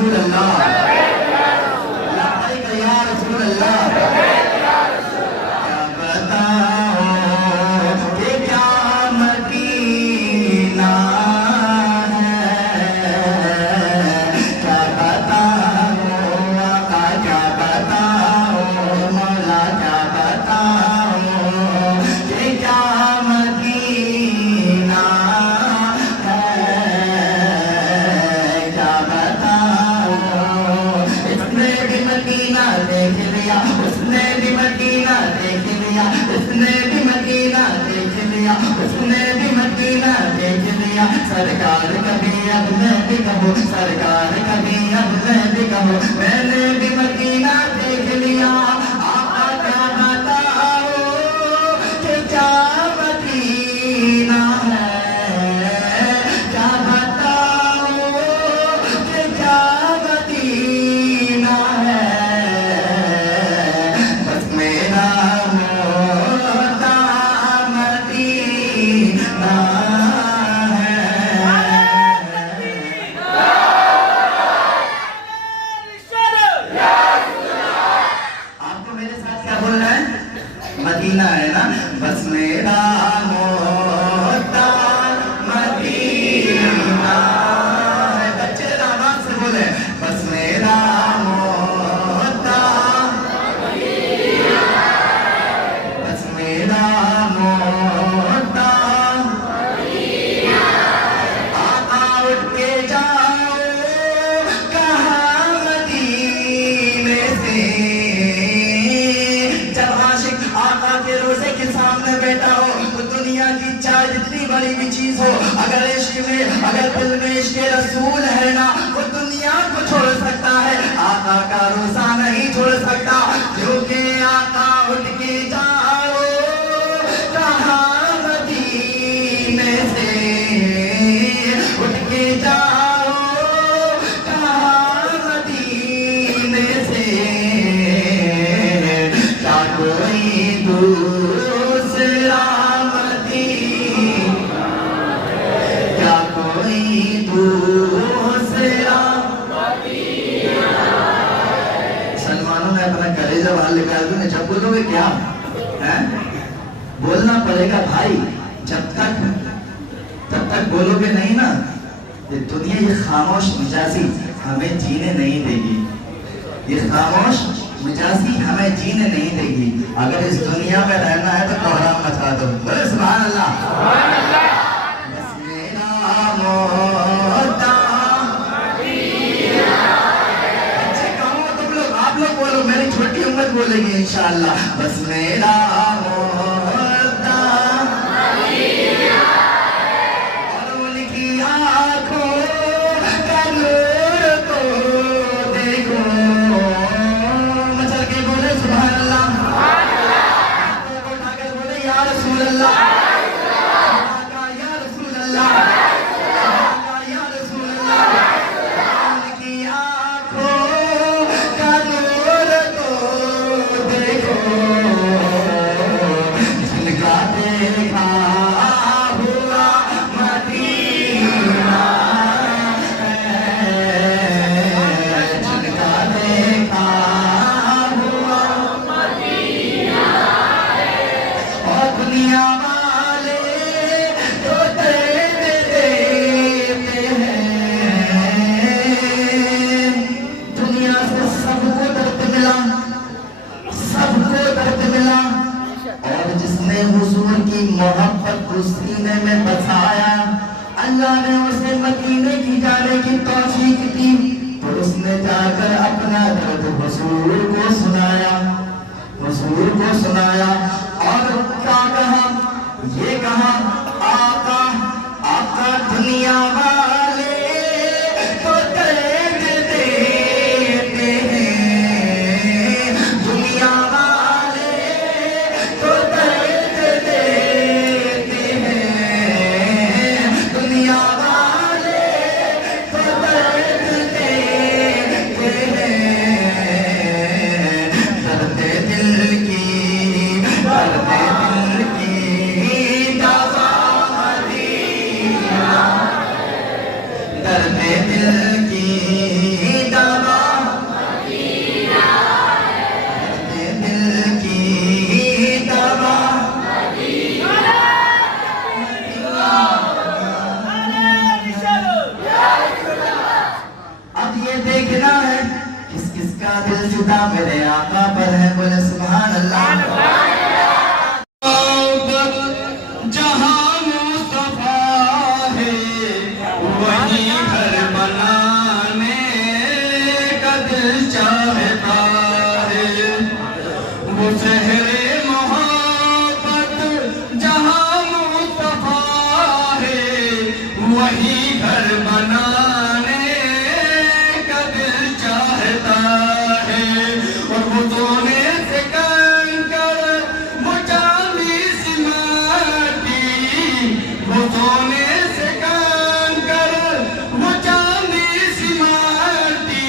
رسول اللہ لبیک یا رسول اللہ کیا بتاؤں کہ کیا مدینہ سرکار کبھی اب میں بھی کہوں سرکار کبھی اب میں بھی کہوں میں نے بھی مدینہ دیکھ لیا آقا کیا بتاؤ کہ کیا مدینہ ہے کیا بتاؤ کہ کیا مدینہ ہے بس میرا مولا مدینہ مدینہ ہے نا بس میرا موتا مدینہ ہے بچے آواز سے بولے بس میرا موتا بس میرا موتا آقا اٹھ کے جاؤ کہاں مدینے سے روزے کے سامنے بیٹھا ہو تو دنیا کی چاہے جتنی بڑی بھی چیز ہو اگر عشق میں اگر دل میں عشق رسول ہے نا وہ دنیا کو چھوڑ سکتا ہے آقا کا روزہ نہیں چھوڑ سکتا کیونکہ آقا اٹھ کے جاؤ کہاں مدینے سے اٹھ کے جاؤ کہاں مدینے سے کیا کوئی دوسرا مدینہ کیا کوئی دوسرا مسلمانوں نے اپنا کلیجہ باہر نکال دیا جب بولو گے کیا بولنا پڑے گا بھائی جب تک بولو گے نہیں نا یہ دنیا یہ خاموش مجازی ہمیں جینے نہیں دے گی یہ خاموش مجازی ہمیں جینے نہیں دے گی اگر اس دنیا میں رہنا ہے تو کوہرام مچا دو بولے سبحان اللہ بس میرا موتا اچھے کہوں تم لوگ آپ لوگ بولو میری چھوٹی امت بولے گی انشاءاللہ بس میرا موتا اور ان کی آنکھوں کا نور کو دیکھو سبحان اللہ یا رسول اللہ یا رسول اللہ یا رسول اللہ ان کی آنکھوں کا نور کو دیکھو جن کا دیکھا ہوا مدینہ جن کا دیکھا دنیا والے تو دیتے ہیں دنیا سے سب کو درد ملا اور جس نے حضور کی محبت کو سینے میں بسایا اللہ نے اسے مدینے کی جانے کی توفیق دی تو اس نے جا کر اپنا درد حضور کو سنایا اور کیا کہا یہ کہا آقا دنیا والے تو درد دیتے ہیں دنیا والے تو درد دیتے ہیں دنیا والے تو درد دیتے ہیں درد دل کی یہ دیکھنا ہے کس کس کا دل جدا میرے آقا پر ہے، بولے سبحان اللہ۔ جہاں مصطفیٰ ہے وہیں گھر بنانے کا دل چاہتا ہے، وہ شہر محبت جہاں مصطفیٰ ہے وہیں گھر بنانے کا دل چاہتا ہے، اور وہ سونے سے کنکر وہ چاندی سی مٹی، وہ سونے سے کنکر وہ چاندی سی مٹی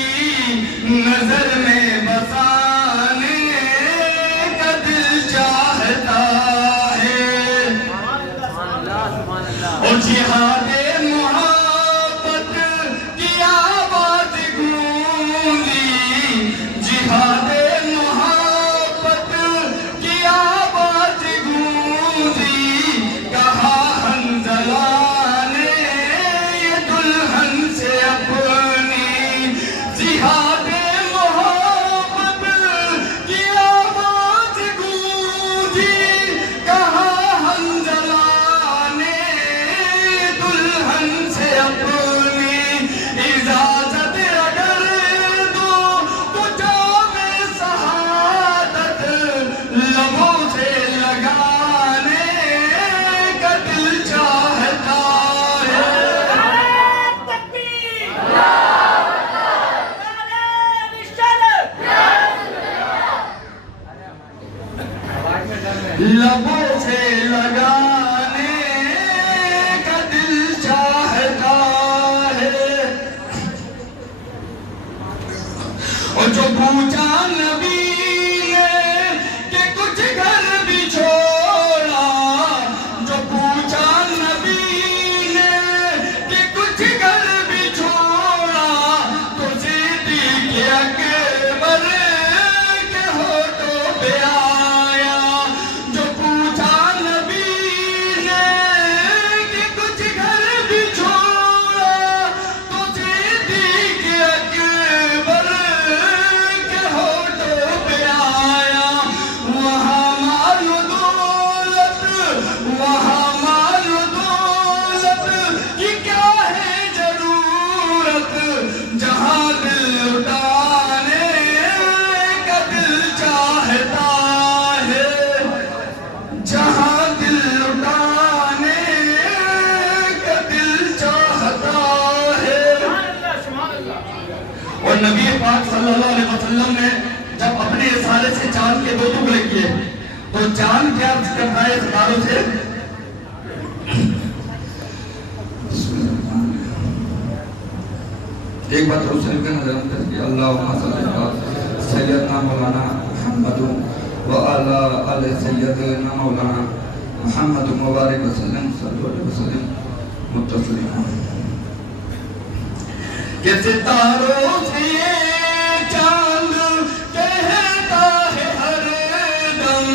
نظر میں بسانے کا دل چاہتا ہے، اور جہاد محبت کی آواز گونجی، جہاد محبت کی آواز گونجی، کہا حنظلہ نے یہ دلہن سے اپنی، جہاد محبت کی آواز گونجی، کہا حنظلہ نے دلہن سے اپنی، اجازت اگر دو تو جام سعادت لبوں سے لگانے کا دل چاہتا ہے، لبوں سے لگانے کا دل چاہتا ہے، اور جو پوچھا نبی نے کہ کچھ گھر بھی چھوڑا، جو پوچھا نبی نے کہ کچھ گھر بھی چھوڑا، تو صدیق اکبر کے ہونٹوں پہ آیا، جو پوچھا نبی نے کہ کچھ گھر بھی چھوڑا، تو صدیق اکبر کے ہونٹوں پہ آیا، وہاں مال و دولت، وہاں مال و دولت کی کیا ہے ضرورت، جہاں دل لٹانے کا دل چاہتا ہے، جہاں دل لٹانے کا دل چاہتا ہے، اور نبی پاک صلی اللہ علیہ وسلم نے جب اپنے رسالے سے چاند کے 2 ٹکڑے کیے تو چاند کیا کرتا ہے ستاروں سے؟ ایک بات اور سن کر نظر انداز کیا، اللہم صلی اللہ علیہ سیدنا مولانا محمد وعلی آل سیدنا مولانا محمد مبارک وسلم صلی اللہ علیہ وسلم متصلین، کہ ستاروں سے یہ چاند کہتا ہے ہر دم،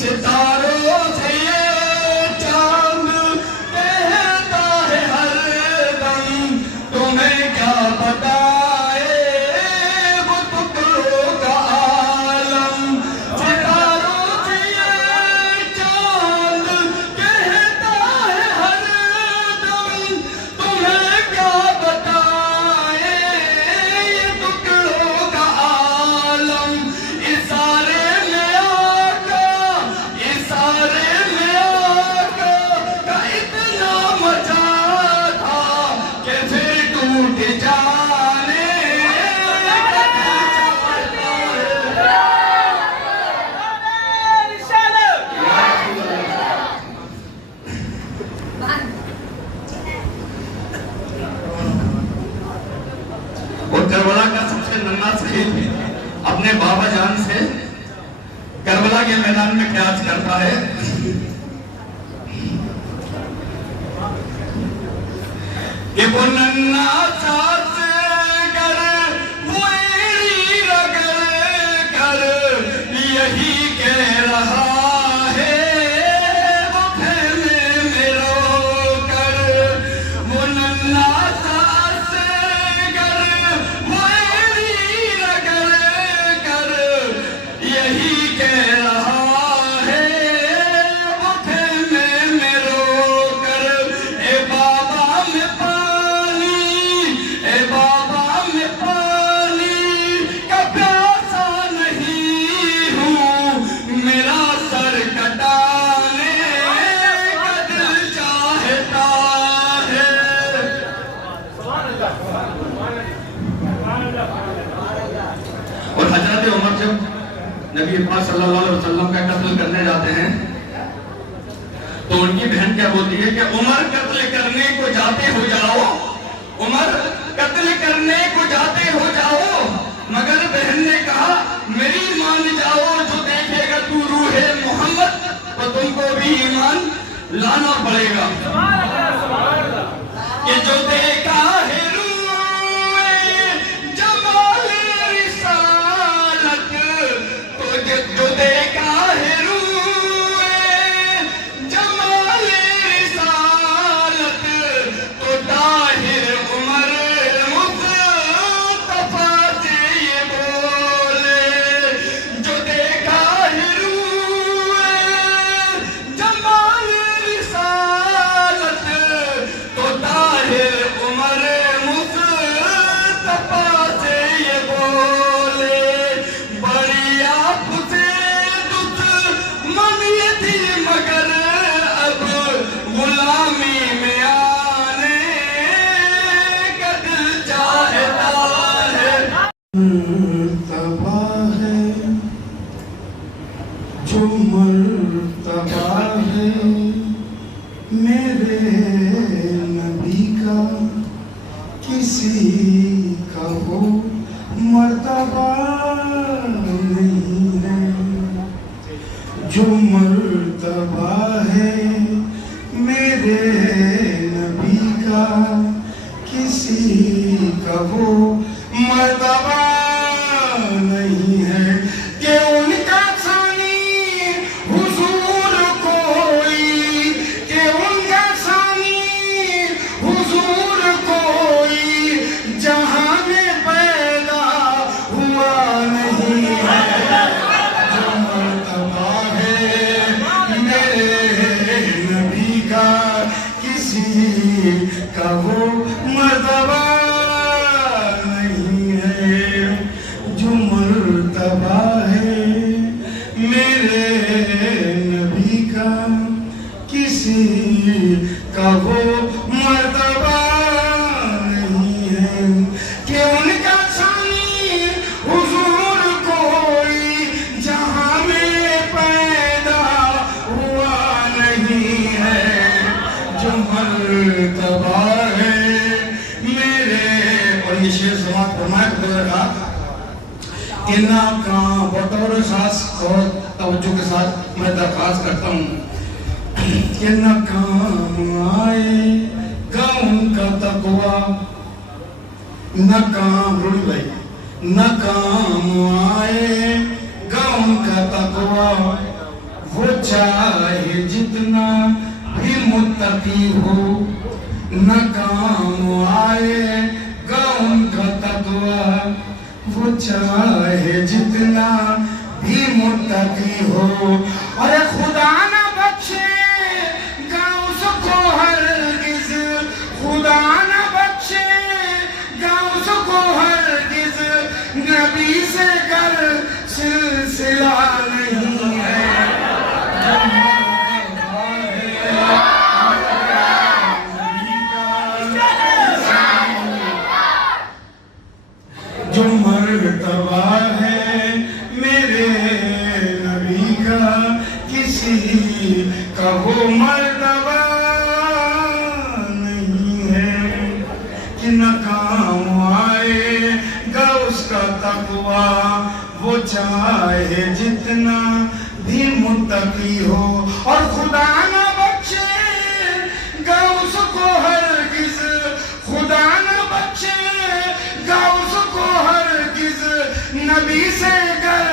ستاروں سے یہ چاند کہتا ہے ہر دم، تمہیں کیا بتائے وہ ٹکڑوں کا عالم، ستاروں سے یہ چاند کہتا ہے ہر دم، تمہیں کیا بتائے یہ ٹکڑوں کا عالم، اشارے میں آقا، اشارے میں آقا کا اتنا مچا تھا کہ پھر ٹوٹ جانے کا دل چاہتا ہے، اور کربلا کا سب سے ننھا شہید اپنے بابا جان سے کربلا کے میدان میں قیاس کرتا ہے کہ وہ ننھا ساس گر وہ ایڑی رگڑ کر یہی کہہ رہا ہے، وہ خیمے میں رو کر، وہ ننھا ساس گر اور حضرت عمر جب نبی پاک صلی اللہ علیہ وسلم کا قتل کرنے جاتے ہیں تو ان کی بہن کیا بولتی ہے کہ عمر قتل کرنے کو جاتے ہو جاؤ، عمر قتل کرنے کو جاتے ہو جاؤ، مگر بہن نے کہا میری مان جاؤ، جو دیکھے گا تو روح محمد تو تم کو بھی ایمان لانا پڑے گا، کہ جو دیکھا ہے روح جمال رسالت، تو جو دیکھا ہے روح جمال رسالت، تو طاہر عمر مصطفیٰ سے یہ بولے، جو دیکھا ہے روح جمال رسالت، تو طاہر عمر مصطفیٰ سے یہ بولے، بڑی آپ سے دشمنی تھی مگر اب غلامی میں آنے کا دل چاہتا ہے۔ مرتبہ ہے جو مرتبہ ہے میرے نبی کا، کسی کا وہ مرتبہ نہیں ہے، جو مرتبہ ہے میرے نبی کا، کسی کا وہ مرتبہ نہیں ہے، کہ ان کا ثانی حضور کوئی، کہ ان کا ثانی حضور کوئی جہاں میں پیدا ہوا نہیں ہے، جو مرتبہ ہے میرے نبی کا، کسی کا وہ مرتبہ نہیں ہے، جو مرتبہ ہے میرے نبی کا، کسی کا وہ مرتبہ نہیں ہے، کہ ان کا ثانی حضور کوئی جہاں میں پیدا ہوا نہیں ہے، جو مرتبہ ہے میرے۔ اور یہ شعر سماعت فرمائے خدا رکھا کہ ناکام بطور خاص اور توجہ کے ساتھ میں درخواست کرتا ہوں کہ ناکام آئے گا ان کا تقوی، ناکام روڑی بھائی، ناکام آئے گا ان کا تقوی، وہ چاہے جتنا بھی متقی ہو، ناکام آئے گا ان کا تقوی، وہ چاہے جتنا بھی متقی ہو، اور خدا نہ بخشے گا اس کو ہرگز، خدا نہ بخشے گا اس کو ہرگز، نبی سے کر سلسلہ نہیں ہے، جو مرتبہ ہے میرے نبی کا، کسی کا وہ مرتبہ نہیں ہے، کہ ناکام آئے گا اس کا تقوی، وہ چاہے جتنا بھی متقی ہو، اور خدا نہ بخشے گا اس کو ہرگز، خدا نہ بخشے گا اس کو ہرگز، نبی سے گر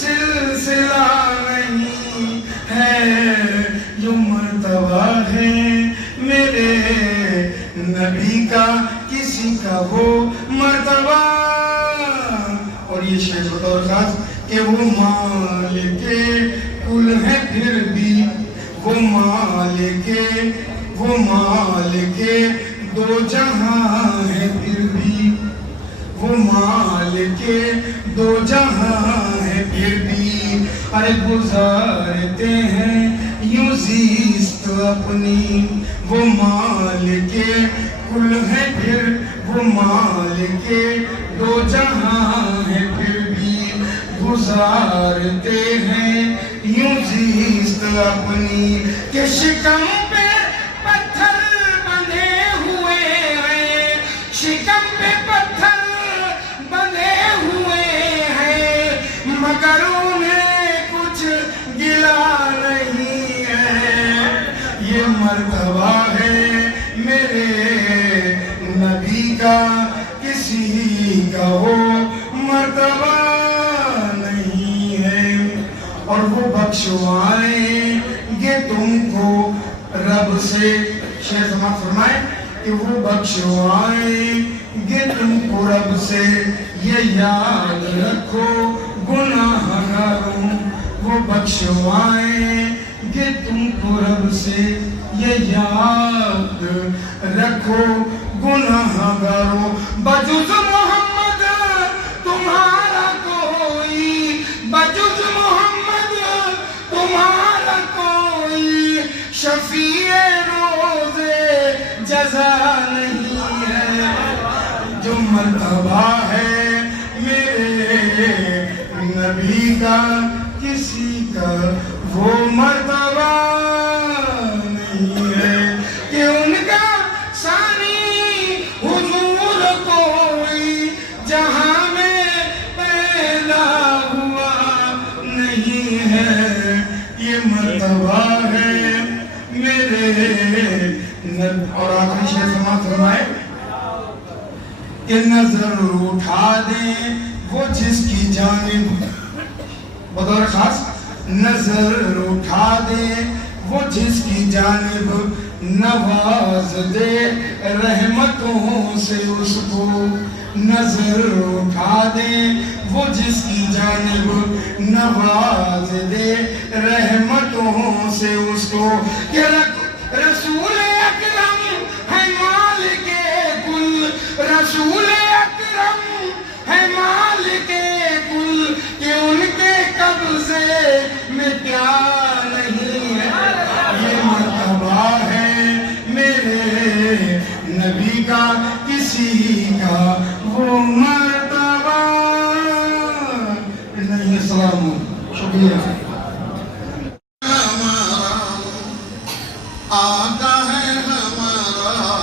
سلسلہ نہیں ہے، جو مرتبہ ہے میرے نبی کا، کسی کا وہ مرتبہ۔ اور یہ شعر بطور خاص کہ وہ مالک کل ہے پھر بھی، وہ مالک دو جہاں ہے پھر بھی، وہ مالک دو جہاں ہے پھر بھی، ارے گزارتے ہیں یوں زیست اپنی، وہ مالک کل ہے پھر، وہ مالک دو جہاں ہے پھر بھی، گزارتے ہیں یوں زیست اپنی کہ شکم پہ پتھر بندھے ہوئے ہیں، شکم پہ پتھر بندھے ہوئے ہیں، مگر انہیں کچھ گلا نہیں ہے۔ یہ مرتبہ ہے میرے نبی کا، کسی کا وہ مرتبہ نہیں ہے۔ اور وہ بخشوائیں گے تم کو رب سے، شیخ سماعت فرمائے کہ وہ بخشوائیں گے تم کو رب سے، یہ یاد رکھو گناہ گاروں، وہ بخشوائیں گے تم کو رب سے، یہ یاد رکھو گناہ گاروں۔ بجز محمد تمہارا کوئی، بجز محمد تمہارا کوئی شفیع روز جزا نہیں ہے۔ جو مرتبہ ہے میرے نبی کا، کسی کا وہ مرتبہ نہیں ہے کہ ان کا ثانی حضور کوئی جہاں میں پیدا ہوا نہیں ہے۔ یہ مرتبہ ہے میرے اور آخری شیخ سماعت فرمائے کہ نظر اٹھا دیں وہ جس کی جانب، بطور خاص نظر اٹھا دے وہ جس کی جانب نواز دے رحمتوں سے اس کو، نظر اٹھا دے وہ جس کی جانب نواز دے رحمتوں سے اس کو، کہ رسول اکرم ہے مالک کل، رسول اکرم ہے مالک کل، کہ ان کے قبضے میں کیا نہیں ہے۔ یہ مرتبہ ہے میرے نبی کا، کسی کا وہ مرتبہ نہیں۔ السلام علیکم، شکریہ۔ آقا ہے ہمارا،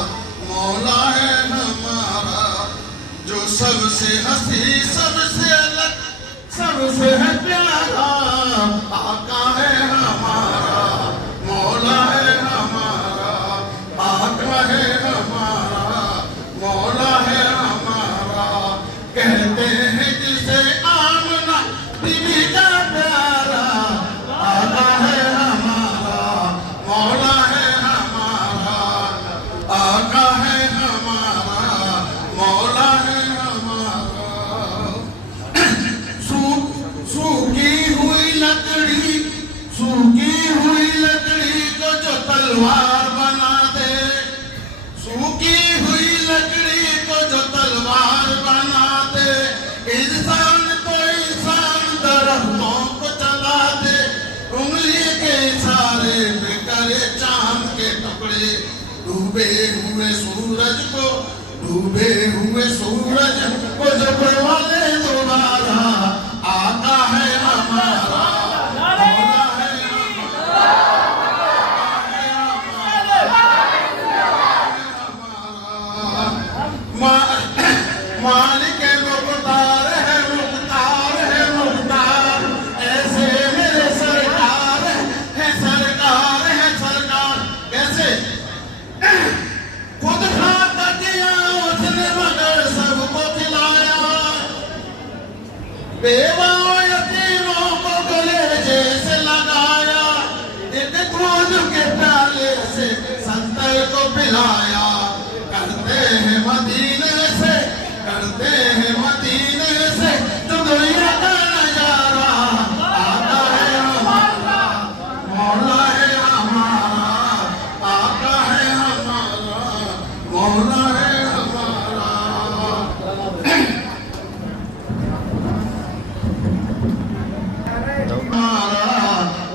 مولا ہے ہمارا، جو سب سے ہنسی، سب سے الگ، سب سے ہے پیارا۔ آقا ہے ہمارا، مولا ہے ہمارا، آقا ہے ہمارا، مولا ہے ہمارا۔ کہتے ہیں جسے آمنہ بی بی کا پیارا، آقا ہے ہمارا، مولا ہے ہمارا، آقا ہے ہمارا، مولا ہے ہمارا۔ سوکھی ہوئی لکڑی، سوکھی ہوئی لکڑی کو جو تلوار بنا دے، سوکھی ہوئی لکڑی کو جو تلوار بنا دے، انسان تو انسان درختوں کو چلا دے، انگلی کے اشارے پہ کرے چاند کے ٹکڑے، ڈوبے ہوئے سورج کو، ڈوبے ہوئے سورج کو جب والے دوبارہ، آقا ہے ہمارا، مولا ہے ہمارا، مالک مختار ہے، مختار ہے مختار، ایسے میرے سرکار ہے، سرکار ہے سرکار۔ کیسے؟ خود کھاتا کیا اس نے مگر سب کو کھلایا، بیوہ و یتیموں کو گلے جیسے لگایا، ایک دودھ کے پیالے سے 70 کو پلایا۔ کرتے ہیں مدینے سے، کرتے ہیں مدینے سے جو دنیا کا نظارہ، آقا ہے ہمارا، مولا ہے ہمارا، آقا ہے ہمارا، مولا ہے ہمارا۔ ہمارا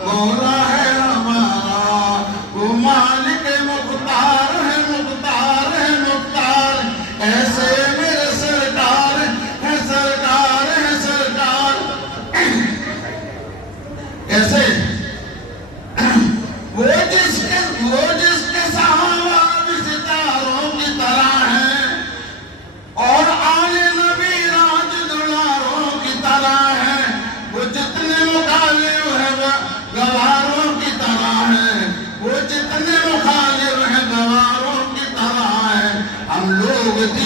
مولا ہے ہمارا، وہ مالک مختار ہے، مختار ہے مختار، ایسے میرے سرکار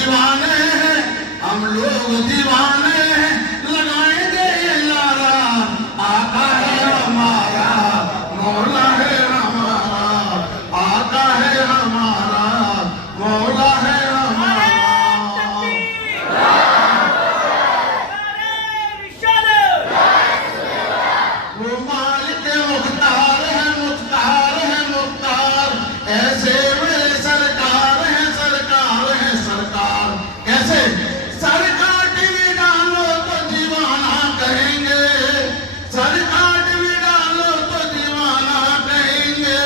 دیوانے ہیں ہم لوگ دیوانے ہیں لگائیں گے یہ نعرہ آقا ہے ہمارا مولا ہے ہمارا آقا ہے ہمارا مولا ہے ہمارا وہ مالک مختار ہے مختار ہے مختار ایسے میرے سرکار ہیں سرکار ہیں سرکار کیسے سر کاٹ بھی ڈالو تو دیوانہ کہیں گے سر کاٹ بھی ڈالو تو دیوانہ کہیں گے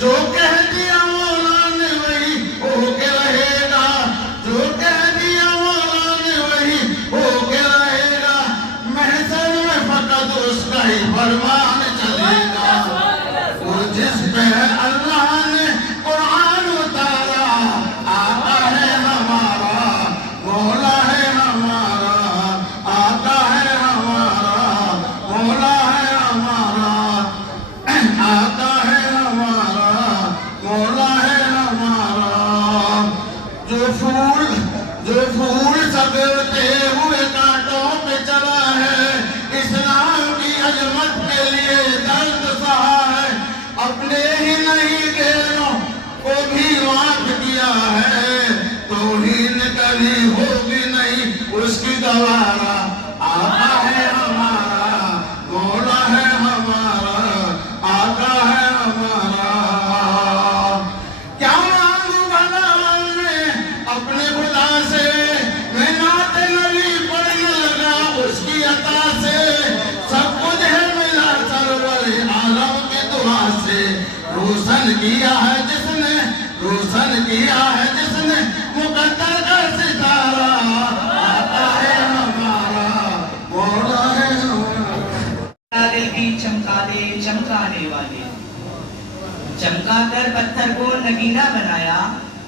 جو کہہ دیا مولا نے وہی ہو کے رہے گا جو کہہ دیا مولا نے وہی ہو کے رہے گا محضر میں فقط اس کا ہی فرمان چلے گا وہ جس پہ اللہ نے قرآن اتارا آقا ہے ہمارا مولا ہے ہمارا آقا ہے ہمارا مولا ہے ہمارا آقا ہے ہمارا مولا ہے ہمارا جو پھول سگڑتے ہوئے کانٹوں پہ چلا ہے اسلام کی عظمت کے لیے درد سہا ہے اپنے ہی نہیں غیروں کو بھی معاف کیا ہے توہین کبھی ہوگی نہیں اس کی گوارا آقا ہے ہمارا مولا ہے ہمارا آقا ہے ہمارا کیا مانگو بھلا میں اپنے خدا سے میں نعت نبی پڑھنے لگا اس کی عطا سے سب کچھ ہے ملا سرور عالم کی دعا سے روشن کیا ہے جس نے روشن کیا ہے جس نے مقدر کا ستارہ آقا ہے ہمارا مولا ہے ہمارا دل بھی چمکا دے چمکانے والے چمکا کر پتھر کو نگینا بنایا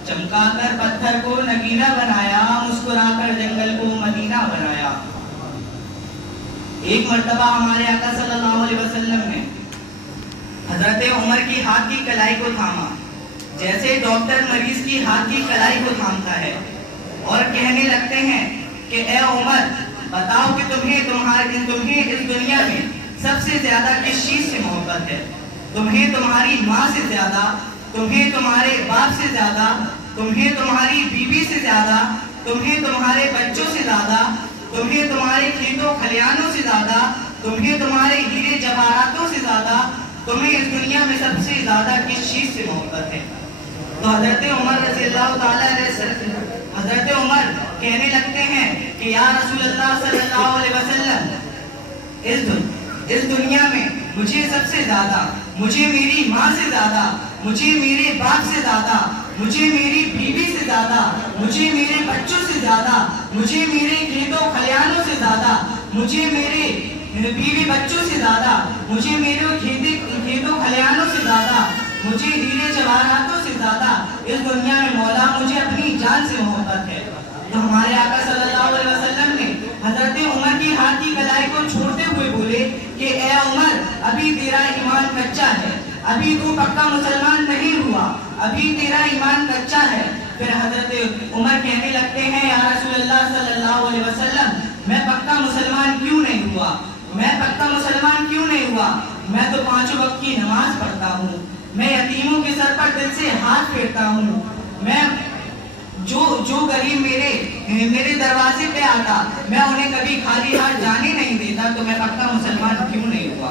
چمکا کر پتھر کو نگینا بنایا مسکرا کر جنگل کو مدینہ بنایا ایک مرتبہ ہمارے آقا صلی اللہ علیہ وسلم نے حضرت عمر کی ہاتھ کی کلائی کو تھاما جیسے ڈاکٹر مریض کی ہاتھ کی کلائی کو تھامتا ہے اور کہنے لگتے ہیں کہ اے عمر بتاؤ کہ تمہیں اس دنیا میں سب سے زیادہ کس چیز سے محبت ہے تمہیں تمہاری ماں سے زیادہ تمہیں تمہارے باپ سے زیادہ تمہیں تمہاری بیوی سے زیادہ تمہیں تمہارے بچوں سے زیادہ تمہیں تمہارے کھیتوں کھلیانوں سے زیادہ تمہیں تمہارے ہیرے جواہراتوں سے زیادہ تمہیں اس دنیا میں سب سے زیادہ کس چیز سے محبت ہے تو حضرت عمر رضی اللہ تعالیٰ حضرت عمر کہنے لگتے ہیں کہ یا رسول اللہ صلی اللہ علیہ وسلم اس دنیا میں مجھے سب سے زیادہ مجھے میری ماں سے زیادہ مجھے میرے باپ سے زیادہ مجھے میری بیوی سے زیادہ مجھے میرے بچوں سے زیادہ مجھے میرے کھیتوں کھلیانوں سے زیادہ مجھے میرے بیوی بچوں سے زیادہ مجھے میرے کھیتوں کھلیانوں سے زیادہ مجھے ہیرے جواہراتوں سے زیادہ اس دنیا میں مولا مجھے اپنی جان سے محبت ہے تو ہمارے آقا صلی اللہ علیہ وسلم نے حضرت عمر کی ہاتھ کی کلائی کو چھوڑتے ہوئے بولے کہ اے عمر ابھی تیرا ایمان کچا ہے ابھی تو پکا مسلمان نہیں ہوا ابھی تیرا ایمان کچا ہے پھر حضرت عمر کہنے لگتے ہیں یا رسول اللہ صلی اللہ علیہ وسلم میں پکا مسلمان کیوں نہیں ہوا میں پکا مسلمان کیوں نہیں ہوا میں تو 5 وقت کی نماز پڑھتا ہوں میں یتیموں کے سر پر دل سے ہاتھ پھیرتا ہوں میں جو غریب میرے دروازے پہ آتا میں انہیں کبھی خالی ہاتھ جانے نہیں دیتا تو میں پکا مسلمان کیوں نہیں ہوا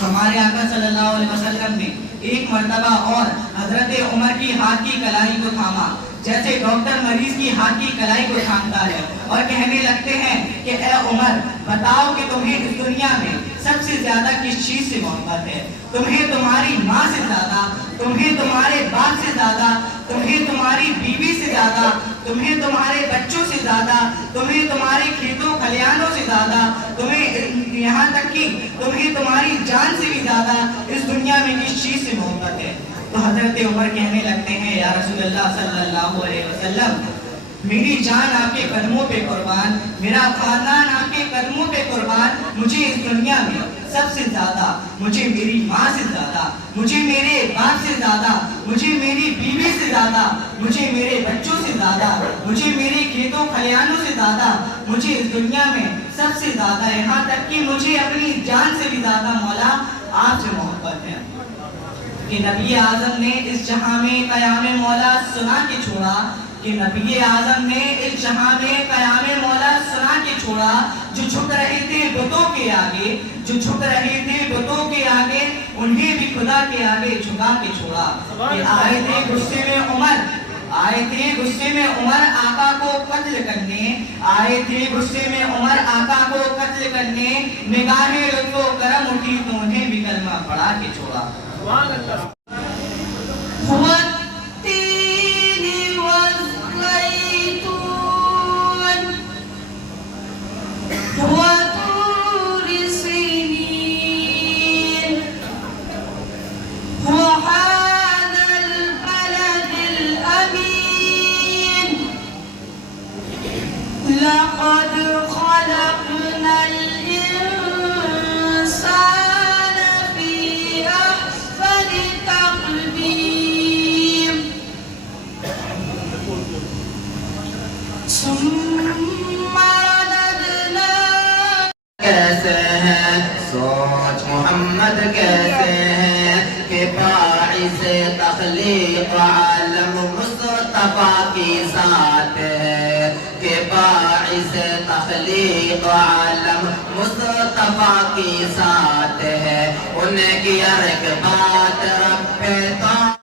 ہمارے آقا صلی اللہ علیہ وسلم نے ایک مرتبہ اور حضرت عمر کی ہاتھ کی کلائی کو تھاما جیسے ڈاکٹر مریض کی ہاتھ کی کلائی کو تھامتا ہے اور کہنے لگتے ہیں کہ اے عمر بتاؤ کہ تمہیں اس دنیا میں سب سے زیادہ کس چیز سے محبت ہے تمہیں تمہاری ماں سے زیادہ تمہیں تمہارے باپ سے زیادہ تمہیں تمہاری بیوی سے زیادہ تمہیں تمہارے بچوں سے زیادہ تمہیں تمہارے کھیتوں کھلیانوں سے زیادہ تمہیں یہاں تک کہ تمہیں تمہاری جان سے بھی زیادہ اس دنیا میں کس چیز سے محبت ہے تو حضرت عمر کہنے لگتے ہیں یا رسول اللہ صلی اللہ علیہ وسلم میری جان آپ کے قدموں پہ قربان میرا خاندان آپ کے قدموں پہ قربان مجھے اس دنیا میں سب سے زیادہ، مجھے میری ماں سے زیادہ، مجھے میرے باپ سے زیادہ، مجھے میری بیوی سے زیادہ، مجھے میرے بچوں سے زیادہ، مجھے میرے کھیتوں کھلیانوں سے زیادہ، مجھے اس دنیا میں سب سے زیادہ، یہاں تک کہ مجھے اپنی جان سے بھی زیادہ مولا آپ سے محبت ہے۔ کہ نبی اعظم نے اس جہاں میں قیام مولا سنا کے چھوڑا، کہ نبی اعظم نے اس جہاں میں قیام مولا سنا کے چھوڑا، جو جھک رہے تھے بتوں کے آگے، جو جھک رہے تھے بتوں کے آگے، انہیں بھی خدا کے آگے جھکا کے چھوڑا۔ کہ آئے تھے غصے میں عمر، آئے تھے غصے میں عمر آقا کو قتل کرنے، آئے تھے غصے میں عمر آقا کو قتل کرنے، نگاہ لطف و کرم اٹھی تو انہیں بھی کلمہ پڑھا کے چھوڑا۔ والتين والزيتون وطور سينين وهذا البلد الأمين لقد خلقنا الإنسان في أحسن تقويم ثم رددناه کیسے ہیں سوچ محمد کیسے ہیں کہ باعث تخلیق عالم مصطفیٰ کی ذات ہے، کہ باعث تخلیق عالم مصطفیٰ کی ذات ہے، انہیں کی ہر ایک بات رب پہ